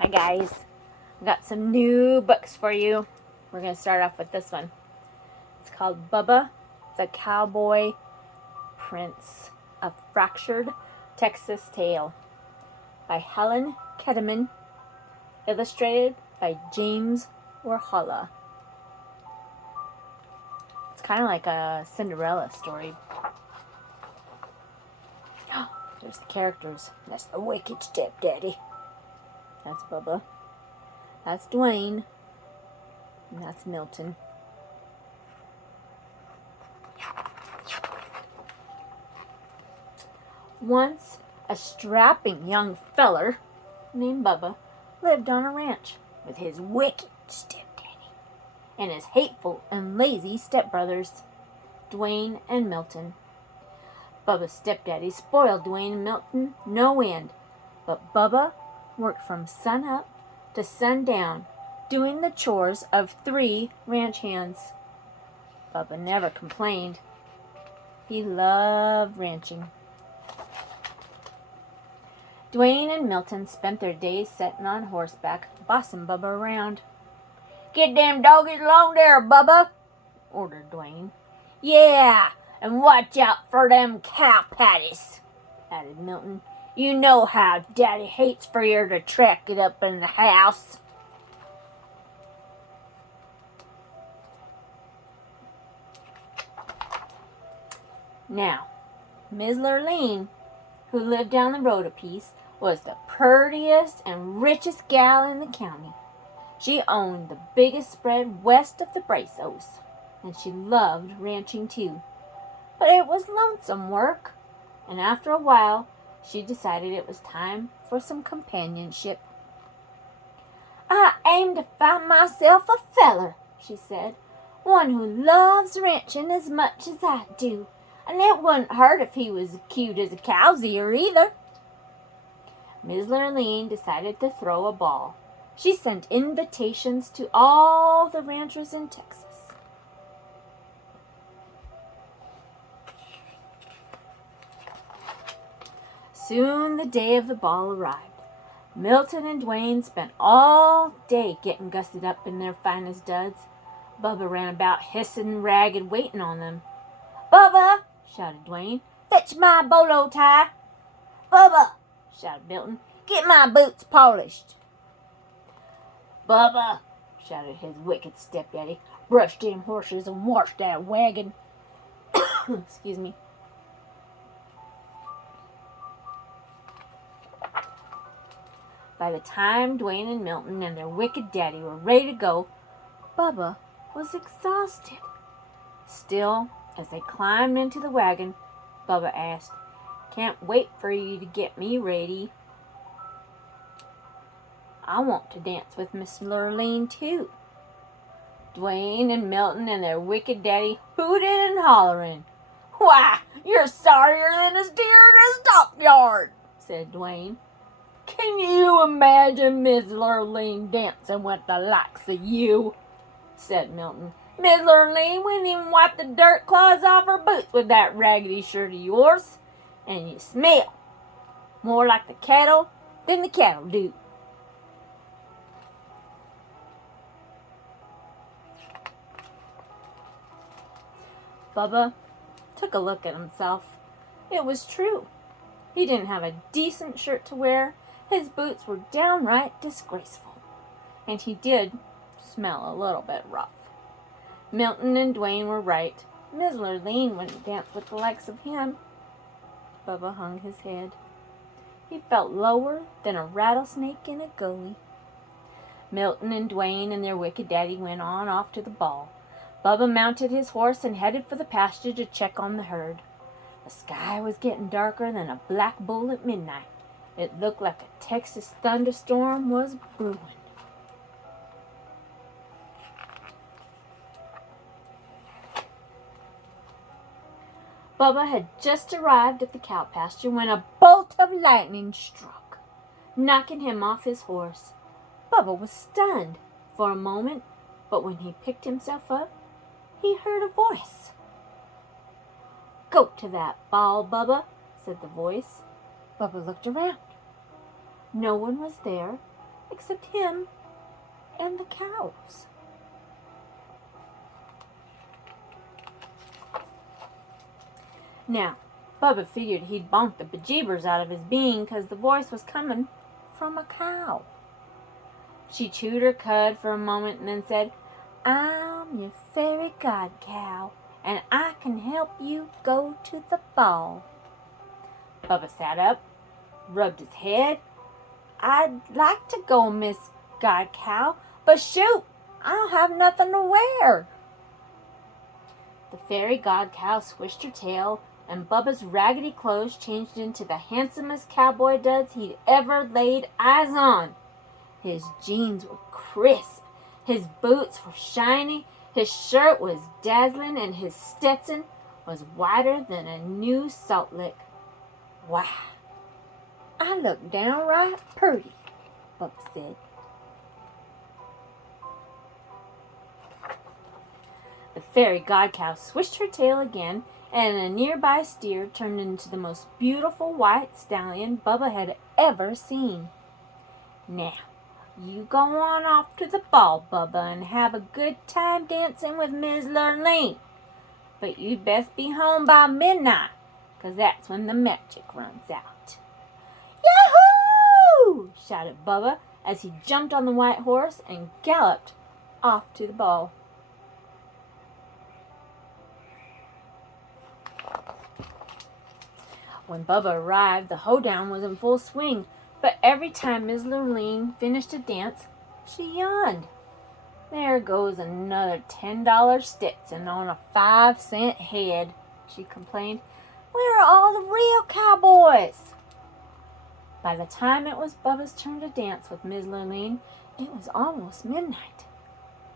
Hi guys, I got some new books for you. We're going to start off with this one. It's called Bubba, the Cowboy, Prince, A Fractured Texas Tale by Helen Ketteman, illustrated by James Warhola. It's kind of like a Cinderella story. There's the characters. That's the wicked stepdaddy. That's Bubba. That's Dwayne. And that's Milton. Once, a strapping young feller named Bubba lived on a ranch with his wicked stepdaddy and his hateful and lazy stepbrothers, Dwayne and Milton. Bubba's stepdaddy spoiled Dwayne and Milton no end, but Bubba worked from sun up to sundown, doing the chores of 3 ranch hands. Bubba never complained. He loved ranching. Dwayne and Milton spent their days sitting on horseback, bossing Bubba around. "Get them doggies along there, Bubba," ordered Dwayne. "Yeah, and watch out for them cow patties," added Milton. "You know how Daddy hates for you to track it up in the house." Now, Miss Lurleen, who lived down the road a piece, was the purtiest and richest gal in the county. She owned the biggest spread west of the Brazos, and she loved ranching too. But it was lonesome work, and after a while she decided it was time for some companionship. "I aim to find myself a feller," she said, "one who loves ranching as much as I do. And it wouldn't hurt if he was as cute as a cow's ear either." Miss Lurleen decided to throw a ball. She sent invitations to all the ranchers in Texas. Soon the day of the ball arrived. Milton and Dwayne spent all day getting gussied up in their finest duds. Bubba ran about hissing ragged, waiting on them. "Bubba!" shouted Dwayne. "Fetch my bolo tie." "Bubba!" shouted Milton. "Get my boots polished." "Bubba!" shouted his wicked stepdaddy. "Brush them horses and wash that wagon." Excuse me. By the time Dwayne and Milton and their wicked daddy were ready to go, Bubba was exhausted. Still, as they climbed into the wagon, Bubba asked, "Can't wait for you to get me ready. I want to dance with Miss Lurleen too." Dwayne and Milton and their wicked daddy hooted and hollering. "Why, you're sorrier than a steer in a stockyard," said Dwayne. "Can you imagine Miss Lurleen dancing with the likes of you?" said Milton. "Miss Lurleen wouldn't even wipe the dirt claws off her boots with that raggedy shirt of yours. And you smell more like the cattle than the cattle do." Bubba took a look at himself. It was true. He didn't have a decent shirt to wear. His boots were downright disgraceful. And he did smell a little bit rough. Milton and Dwayne were right. Miss Lurleen wouldn't dance with the likes of him. Bubba hung his head. He felt lower than a rattlesnake in a gully. Milton and Dwayne and their wicked daddy went on off to the ball. Bubba mounted his horse and headed for the pasture to check on the herd. The sky was getting darker than a black bull at midnight. It looked like a Texas thunderstorm was brewing. Bubba had just arrived at the cow pasture when a bolt of lightning struck, knocking him off his horse. Bubba was stunned for a moment, but when he picked himself up, he heard a voice. "Go to that ball, Bubba," said the voice. Bubba looked around. No one was there, except him and the cows. Now, Bubba figured he'd bonked the bejeebers out of his being 'cause the voice was coming from a cow. She chewed her cud for a moment and then said, "I'm your fairy god cow, and I can help you go to the ball." Bubba sat up, rubbed his head. "I'd like to go, Miss God Cow, but shoot, I don't have nothing to wear." The fairy god cow swished her tail, and Bubba's raggedy clothes changed into the handsomest cowboy duds he'd ever laid eyes on. His jeans were crisp, his boots were shiny, his shirt was dazzling, and his Stetson was whiter than a new salt lick. "Wow, I look downright purty," Bubba said. The fairy god cow swished her tail again, and a nearby steer turned into the most beautiful white stallion Bubba had ever seen. "Now, you go on off to the ball, Bubba, and have a good time dancing with Miss Lurleen. But you'd best be home by midnight, 'cause that's when the magic runs out." "Yahoo!" shouted Bubba as he jumped on the white horse and galloped off to the ball. When Bubba arrived, the hoedown was in full swing, but every time Miss Lurleen finished a dance, she yawned. "There goes another $10 Stetson on a 5-cent head," she complained. "Where are all the real cowboys?" By the time it was Bubba's turn to dance with Miss Lurleen, it was almost midnight.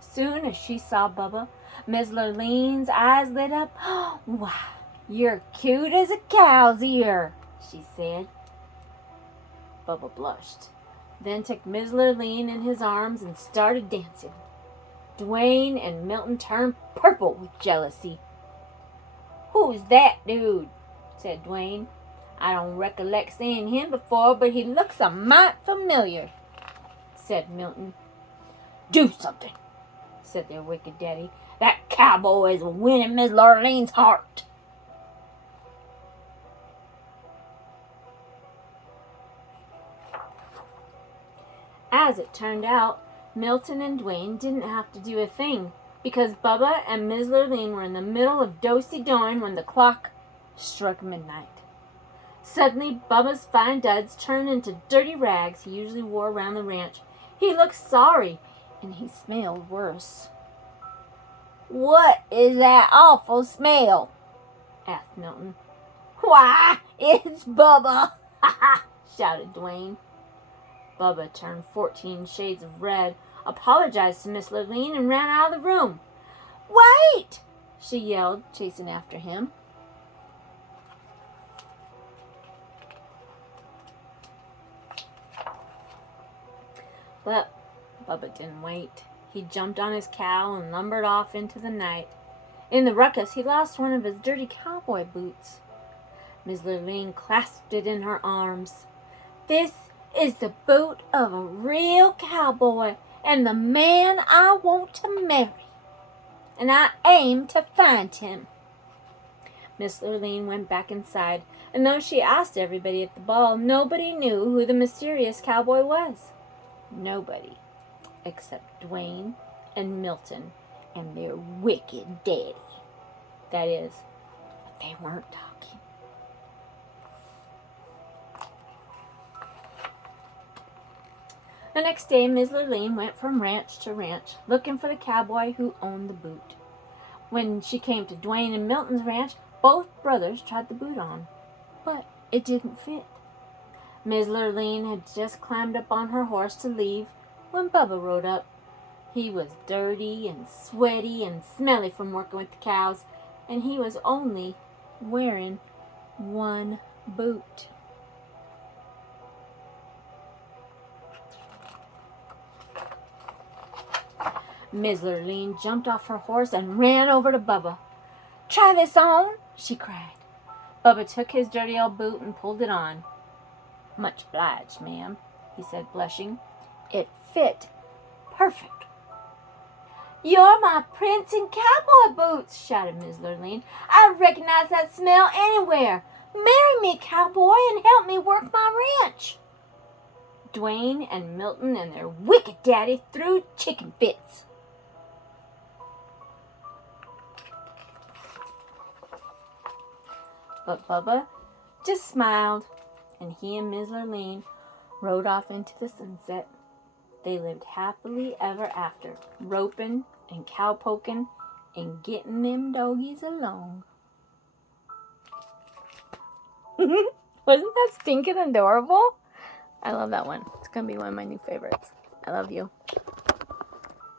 Soon as she saw Bubba, Miss Lurleen's eyes lit up. "Why, you're cute as a cow's ear," she said. Bubba blushed, then took Miss Lurleen in his arms and started dancing. Dwayne and Milton turned purple with jealousy. "Who's that dude?" said Dwayne. "I don't recollect seeing him before, but he looks a mite familiar," said Milton. "Do something," said their wicked daddy. "That cowboy is winning Miss Lurleen's heart." As it turned out, Milton and Dwayne didn't have to do a thing, because Bubba and Miss Lurleen were in the middle of do-si-doing when the clock struck midnight. Suddenly, Bubba's fine duds turned into dirty rags he usually wore around the ranch. He looked sorry, and he smelled worse. "What is that awful smell?" asked Milton. "Why, it's Bubba!" "Ha ha!" shouted Dwayne. Bubba turned 14 shades of red, apologized to Miss Lurleen, and ran out of the room. "Wait!" she yelled, chasing after him. But Bubba didn't wait. He jumped on his cow and lumbered off into the night. In the ruckus, he lost one of his dirty cowboy boots. Miss Lurleen clasped it in her arms. "This is the boot of a real cowboy and the man I want to marry, and I aim to find him." Miss Lurleen went back inside, and though she asked everybody at the ball, nobody knew who the mysterious cowboy was. Nobody, except Dwayne and Milton and their wicked daddy. That is, they weren't talking. The next day, Miss Lurleen went from ranch to ranch, looking for the cowboy who owned the boot. When she came to Dwayne and Milton's ranch, both brothers tried the boot on, but it didn't fit. Miss Lurleen had just climbed up on her horse to leave when Bubba rode up. He was dirty and sweaty and smelly from working with the cows, and he was only wearing one boot. Miss Lurleen jumped off her horse and ran over to Bubba. "Try this on," she cried. Bubba took his dirty old boot and pulled it on. "Much obliged, ma'am," he said, blushing. It fit perfect. "You're my prince in cowboy boots," shouted Miss Lurleen. "I recognize that smell anywhere. Marry me, cowboy, and help me work my ranch." Dwayne and Milton and their wicked daddy threw chicken fits. But Bubba just smiled, and he and Miss Lurleen rode off into the sunset. They lived happily ever after, roping and cowpoking and getting them doggies along. Wasn't that stinking adorable? I love that one. It's going to be one of my new favorites. I love you.